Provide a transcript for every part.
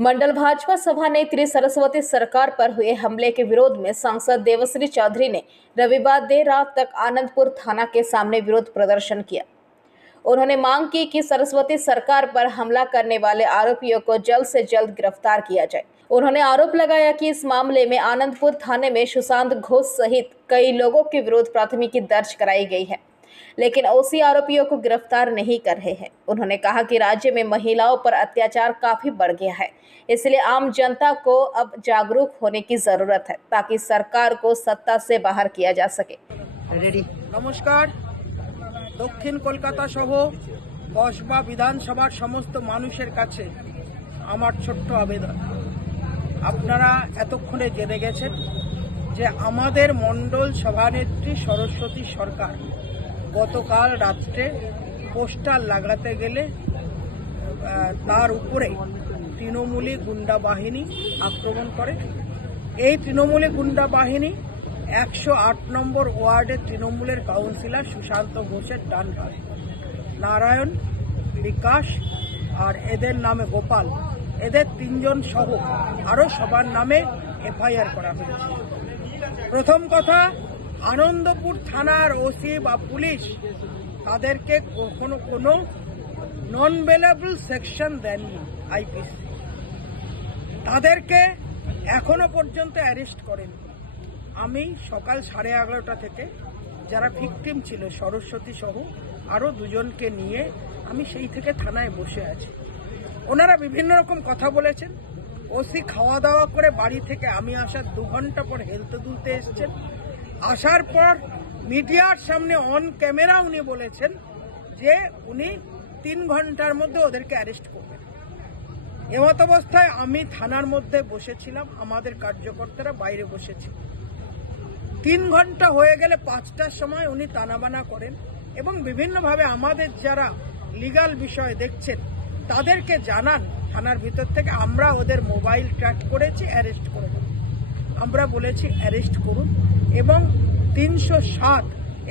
मंडल भाजपा सभा ने त्रिसरस्वती सरकार पर हुए हमले के विरोध में सांसद देवश्री चौधरी ने रविवार देर रात तक आनंदपुर थाना के सामने विरोध प्रदर्शन किया। उन्होंने मांग की कि सरस्वती सरकार पर हमला करने वाले आरोपियों को जल्द से जल्द गिरफ्तार किया जाए। उन्होंने आरोप लगाया कि इस मामले में आनंदपुर थाने में सुशांत घोष सहित कई लोगों के विरुद्ध प्राथमिकी दर्ज कराई गई है, लेकिन ओसी आरोपियों को गिरफ्तार नहीं कर रहे हैं। उन्होंने कहा कि राज्य में महिलाओं पर अत्याचार काफी बढ़ गया है, इसलिए आम जनता को अब जागरूक होने की जरूरत है ताकि सरकार को सत्ता से बाहर किया जा सके। नमस्कार। दक्षिण कलकाता सह कस्बा विधानसभा समस्त मानुषेर काछे आमार छोट्ट आवेदन, आपनारा एतक्षणे जेने गेछेन जे आमादेर मंडल सभानेत्री सरस्वती सरकार गतकाल रात्रे पोस्टार लागाते गेले तार उपरे तृणमूली गुंडा बाहिनी आक्रमण करे। এই তৃণমূলী गुंडा बाहिनी 108 নম্বর ওয়ার্ডে তৃণমূলের কাউন্সিলর সুশান্ত ঘোষের ডান ভাই নারায়ণ, বিকাশ আর এদের নামে গোপাল, এদের তিনজন সহ আরো সবার নামে এফআইআর করা হয়েছে। প্রথম কথা, আনন্দপুর থানার ওসি বা পুলিশ তাদেরকে কখনো কোনো নন বেলেবল সেকশন দেননি আইপিসি, তাদেরকে এখনো পর্যন্ত অ্যারেস্ট করেনি। আমি সকাল 11:30 থেকে যারা ভিকটিম ছিল সরস্বতী সহ আরো দুজনকে নিয়ে আমি সেই থেকে থানায় বসে আছি। ওনারা বিভিন্ন রকম কথা বলেছেন। ওসি খাওয়া দাওয়া করে বাড়ি থেকে আমি আসার 2 ঘন্টা পর হেলতে দুলতে এসেছেন। আসার পর মিডিয়ার সামনে অন ক্যামেরা উনি বলেছেন যে উনি 3 ঘন্টার মধ্যে ওদেরকে অ্যারেস্ট করবেন। এমত অবস্থায় আমি থানার মধ্যে বসেছিলাম, আমাদের কার্যকর্তারা বাইরে বসেছিল। 3 ঘন্টা হয়ে গেলে 5টার সময় উনি টানাবানা করেন এবং বিভিন্নভাবে আমাদের যারা লিগাল বিষয় দেখছেন তাদেরকে জানান থানার ভিতর থেকে আমরা ওদের মোবাইল ট্র্যাক করেছি, অ্যারেস্ট করে দেব। আমরা বলেছি অ্যারেস্ট করুন এবং 307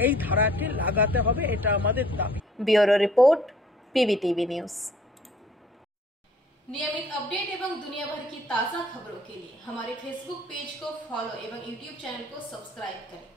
এই ধারাটি লাগাতে হবে, এটা আমাদের দাবি। Bureau report, PVTV news. नियमित अपडेट एवं दुनिया भर की ताज़ा खबरों के लिए हमारे फेसबुक पेज को फॉलो एवं यूट्यूब चैनल को सब्सक्राइब करें।